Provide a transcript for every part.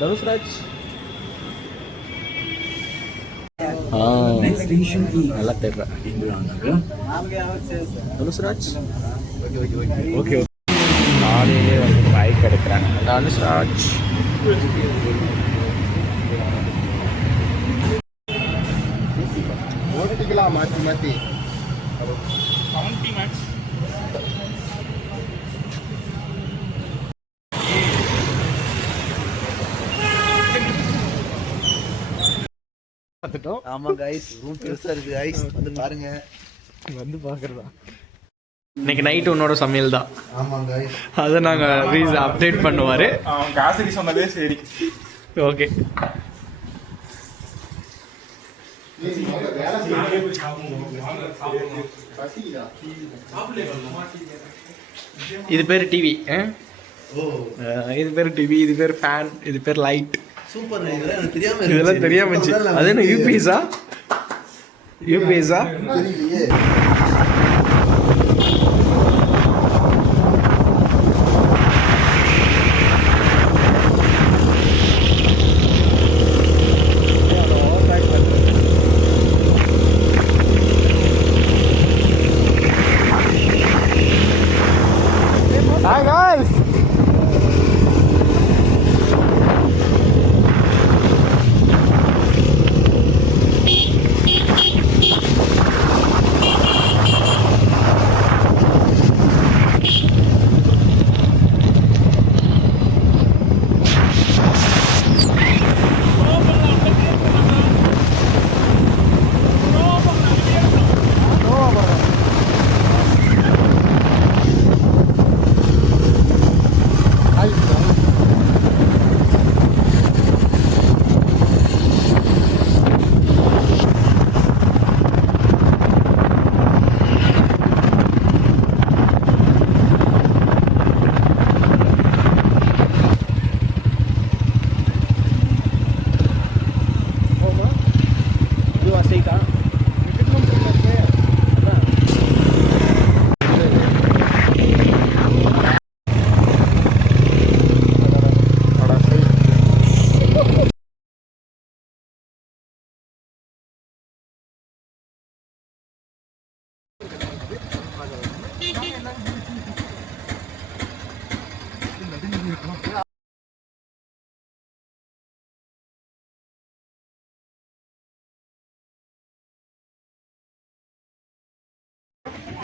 தனுஷ்ராஜ் நல்லா தேடுறேன். தனுஷ்ராஜ் ஓகே காலையிலே வந்து பைக் எடுக்கிறாங்க. தனுஷ்ராஜ் ஓட்டிக்கலாம் மாற்றி மாற்றி 70 மேக்ஸ். ஆமா கைஸ், ரூம் பெருசா இருக்கு கைஸ், வந்து பாருங்க, வந்து பாக்குறதா. இன்னைக்கு நைட் உன்னோட சமையல் தான். ஆமா கைஸ், அதை நாங்க அப்டேட் பண்ணுவாரு. காசரி சொன்னதே சரி. ஓகே, இது பேர் டிவி. இது பேர் டிவி, இது பேர் ஃபேன், இது பேர் லைட். சூப்பர். இதெல்லாம் இதெல்லாம் தெரியாம இருந்துச்சு. அது என்ன யூபிஎஸ்ஸா? யூபிஎஸ்ஸா? தெரியலையே.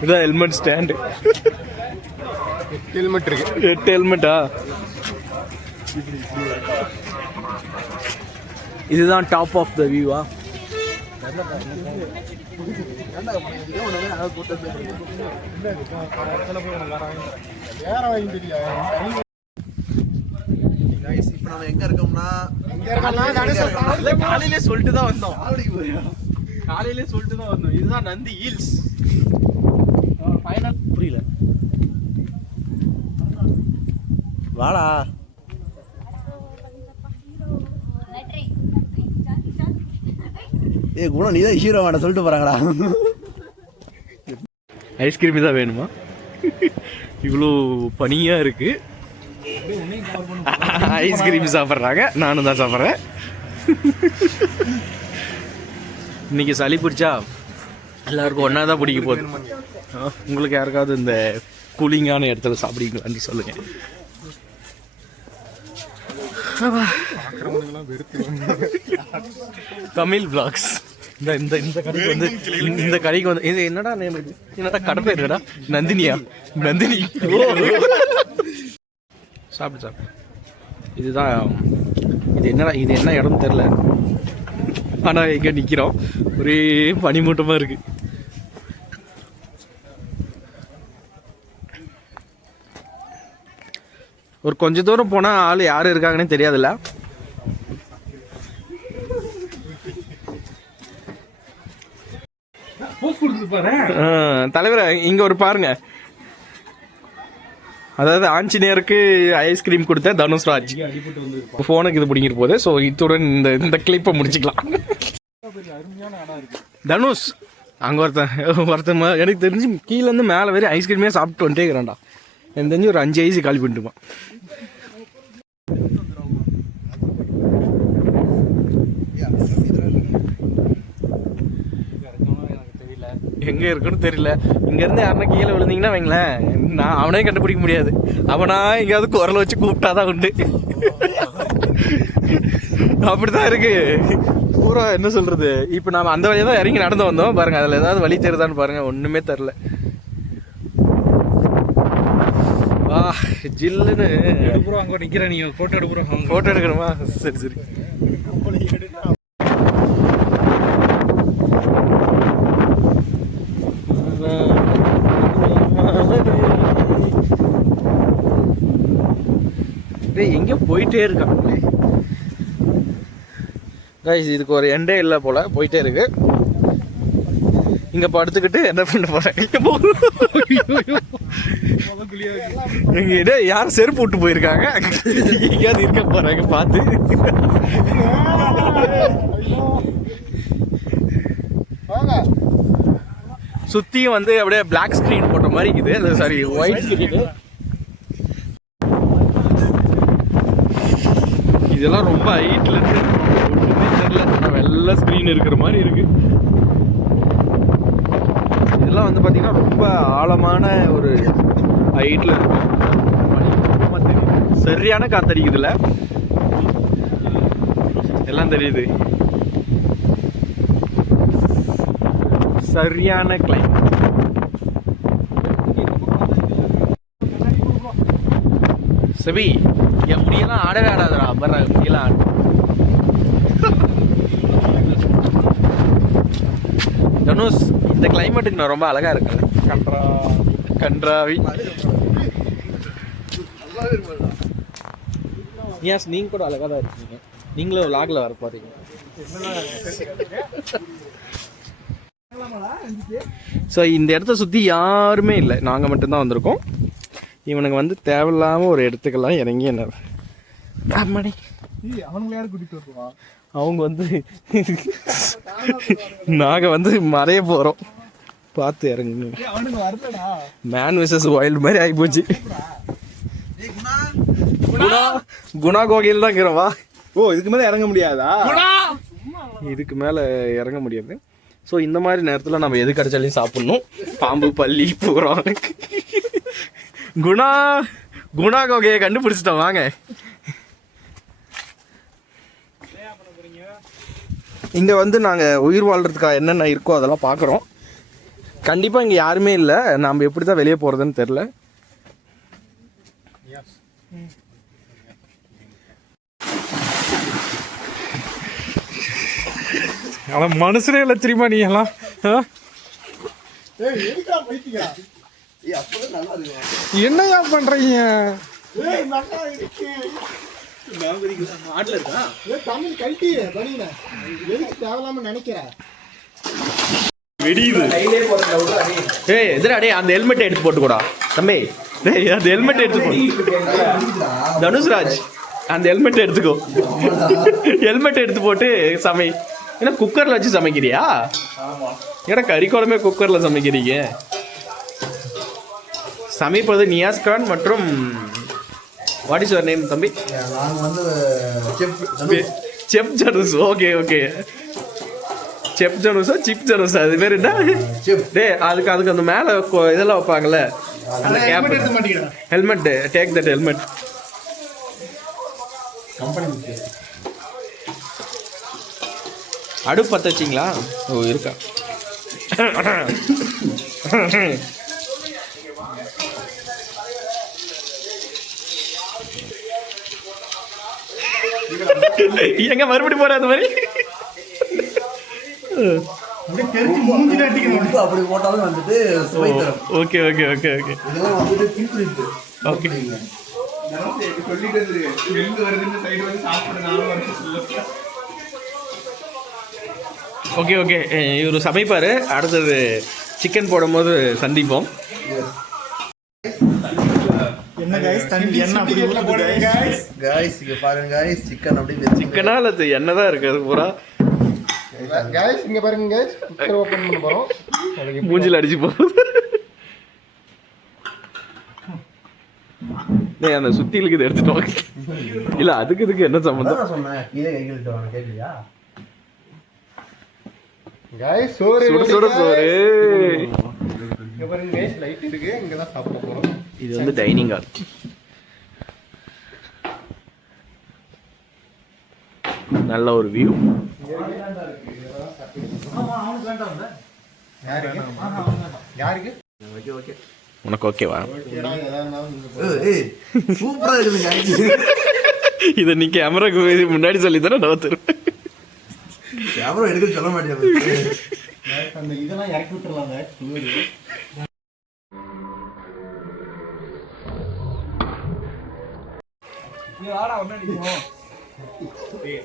இதான் ஹெல்மெட் ஸ்டாண்டு. 8 ஹெல்மெட் இருக்கு. 8 ஹெல்மெட்டா? இதுதான் டாப் ஆஃப் த வியூவா? இப்ப நம்ம எங்க இருக்கோம்னா, காலையிலே சொல்லிட்டு தான் வந்தோம். காலையிலே சொல்லிட்டு தான் வந்தோம். இதுதான் நந்தி ஹில்ஸ். ஃபைனல் புரியல. வாடா. ஏ குணம், நீ தான் ஹீரோ வேணா சொல்லிட்டு போறாங்கடா. ஐஸ்கிரீம் தான் வேணுமா? இவ்வளோ பனியா இருக்கு. ஐஸ்கிரீம் சாப்பிட்றாங்க, நானும் தான் சாப்பிட்றேன். இன்னைக்கு சளி பிடிச்சா எல்லாருக்கும் ஒன்றா தான் பிடிக்க போகுது. உங்களுக்கு யாருக்காவது இந்த கூலிங்கான இடத்துல சாப்பிடுவீங்களான்னு சொல்லுங்க. தமிழ் பிளாக்ஸ். இந்த கடைக்கு வந்து இது என்னடா நேம்? என்னடா கடை பேர் என்னடா? நந்தினியா? நந்தினி. சாப்பிடு. இதுதான். இது என்னடா, இது என்ன இடம்னு தெரில. ஆனால் எங்கே நிற்கிறோம், ஒரே பனிமூட்டமாக இருக்கு. ஒரு கொஞ்ச தூரம் போனால் ஆள் யார் இருக்காங்கன்னே தெரியாதுல்ல. தலைவரை இங்க ஒரு பாருங்க. அதாவது ஆஞ்சநேயருக்கு ஐஸ்கிரீம் கொடுத்த தனுஷ்ராஜ் போனுக்கு இது பிடிங்கிட்டு போகுது. ஸோ இத்துடன் இந்த கிளிப்பை முடிச்சுக்கலாம். தனுஷ் அங்கே ஒருத்தன் எனக்கு தெரிஞ்சு கீழேருந்து மேலே வரை ஐஸ்கிரீமே சாப்பிட்டு வந்துட்டே இருக்கிறான்டா. எனக்கு தெரிஞ்சு ஒரு 5 ஐஸ் காலி பண்ணிட்டுப்பான். எங்கே இருக்குன்னு தெரியல. இங்கேருந்து யாருன்னா கீழே விழுந்தீங்கன்னா வைங்களேன், நான் அவனே கண்டுபிடிக்க முடியாது. அவனா எங்கேயாவது குரலை வச்சு கூப்பிட்டாதான் உண்டு. அப்படிதான் இருக்கு பூரா. என்ன சொல்றது, இப்போ நாம அந்த வழியாக தான் இறங்கி நடந்து வந்தோம் பாருங்க. அதில் ஏதாவது வழி தெரியுதான்னு பாருங்க, ஒன்றுமே தெரில. வா ஜில்லுன்னு அங்கே நிற்கிறேன். நீங்கள் ஃபோட்டோ எடுக்கிறோம். ஃபோட்டோ எடுக்கணுமா? சரி சரி. எங்க போயிட்டே இருக்காங்களே கைஸ். இதுக்கு ஒரு எண்டே இல்லை போல, போயிட்டே இருக்கு. இங்க படுத்துக்கிட்டு என்ன பண்ண போறேன்? எங்க யாரும் செருப்பு விட்டு போயிருக்காங்க, எங்கேயாவது இருக்க போறாங்க பார்த்து. சுத்தியும் வந்து அப்படியே பிளாக் ஸ்கிரீன் போட்ட மாதிரி இருக்குது. Sorry, white screen. இதெல்லாம் ரொம்ப ஹைட்ல இருக்கு, ஒன்றுமே தெரியல. வெள்ளை ஸ்கிரீன் இருக்கிற மாதிரி இருக்கு. இதெல்லாம் வந்து பார்த்தீங்கன்னா ரொம்ப ஆழமான ஒரு ஹைட்ல இருக்கும். சரியான காத்தடிக்குதுல, எல்லாம் தெரியுது. சரியான கிளைம். சபி என் முடியெல்லாம் ஆடவே ஆடாதடா. பர்ற முடியெல்லாம் ஆடு. தனுஷ், இந்த கிளைமேட்டுக்கு நான் ரொம்ப அழகா இருக்கேன். கன்றாவி. ஏன் நீங்க கூட அழகா தான் இருக்கீங்க. நீங்களும் விளாக்ல வர போறீங்க. ஸோ இந்த இடத்த சுற்றி யாருமே இல்லை, நாங்கள் மட்டும்தான் வந்திருக்கோம். இவனுக்கு வந்து தேவையில்லாமல் ஒரு இடத்துக்கெல்லாம் இறங்கி என்ன மணி அவனுங்களை யாரும் கூட்டிட்டு வருவா? அவங்க வந்து நாங்கள் வந்து மறைய போகிறோம், பார்த்து இறங்குங்க. மேன் விசஸ் வைல்டு மாதிரி ஆகிப்போச்சு. குணா கோகையில் தான் இருக்கிறோம். வா. ஓ, இதுக்கு மேலே இறங்க முடியாதா? இதுக்கு மேலே இறங்க முடியாது. ஸோ இந்த மாதிரி நேரத்தில் நம்ம எது கிடைச்சாலையும் சாப்பிட்ணும். பாம்பு, பல்லி, பூரா. குணா கோகையை கண்டுபிடிச்சிட்டோம். வாங்க. இங்கே வந்து நாங்கள் உயிர் வாழ்கிறதுக்காக என்னென்ன இருக்கோ அதெல்லாம் பார்க்குறோம். கண்டிப்பாக இங்கே யாருமே இல்லை. நம்ம எப்படி தான் வெளியே போகிறதுன்னு தெரில. ஆனால் மனுஷனே இல்லை தெரியுமா நீ எல்லாம்? என்னையா பண்றீங்க? அந்த ஹெல்மெட் எடுத்து போட்டுக்கூடா தம்பி. அந்த ஹெல்மெட் எடுத்து போட்டு தனுஷ்ராஜ், அந்த ஹெல்மெட் எடுத்துக்கோ. ஹெல்மெட் எடுத்து போட்டு சமை. ஏன்னா குக்கரில் வச்சு சமைக்கிறியா? ஏன்னா கறி குழம்பே குக்கரில் சமைக்கிறீங்க. சமைப்பது நியாஸ் கான் மற்றும் வாட் இஸ் யுவர் நேம் தம்பி? Chef Janus. Okay okay, chef ஜனுஸா சிப் ஜனுஸா? அது பேர் என்ன? டே அதுக்கு அந்த மேலே இதெல்லாம் வைப்பாங்கல்ல, அந்த cap. Helmet, take that helmet. அடுப்பு பற்ற வச்சிங்களா? ஓ இருக்கா. எங்க மறுபடியும் போற அந்த மாதிரி அப்படி போட்டாலும் வந்துட்டு சுவை தரும். Okay okay okay okay. இதெல்லாம் வந்துட்டு பீட்ரூட். ஓகே. ஓகே ஓகே, இவர் சமைப்பார். அடுத்தது சிக்கன் போடும்போது சந்திப்போம். என்ன கைஸ், தண்ணி என்ன அப்படி ஊத்துது கைஸ்? கைஸ் இங்க பாருங்க கைஸ், சிக்கன் அப்படியே சிக்கனா இல்ல எண்ணெய் தான் இருக்கு. அது பூரா guys இங்க பாருங்க guys குக்கர் ஓபன் பண்ண போறோம் மூஞ்சில அடிச்சு போகுது. டேய் அந்த சுத்தி இருக்குது எடுத்துட்டு வாங்க. இல்ல அதுக்கு இதுக்கு என்ன சம்பந்தம்? நான் சொன்னேன் கீழே கை கழுவிட்டு வாங்க கேட்கலையா guys சோறு சுட சுட சோறு. இங்க பாருங்க guys லைட் இருக்கு இங்க தான் சாப்பிட போறோம் இது வந்து டைனிங் ஹால். நல்ல ஒரு வியூ. யாருக்கு ஓகே ஓகே உனக்கு ஓகேவா? ஏடா எதா இருந்தாலும் நீங்க ஏய் சூப்பரா இருக்குங்க இதை நீ கேமராக்கு முன்னாடி சொல்லி தானே நான் தருவேன். கேமரா எடுக்க சொல்ல மாட்டேன் அந்த இதெல்லாம் இறக்கி விட்டுறலாங்க சோறு நீ வாடா ஒண்ணு அடிப்போம்.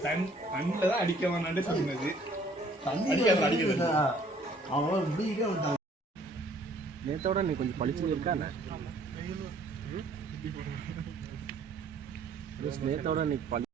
தண்ணில தான் அடிக்க வேணான்னு சொன்னது. அடிக்காத அடிக்கிறது. அவன் முடிக்க நேத்தோட நீ கொஞ்சம் பளிச்சுன்னு இருக்கா? நேத்தோட நீ பளி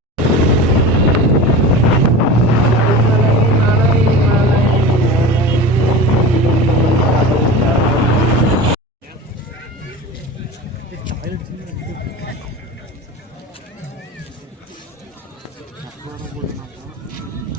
போடுங்க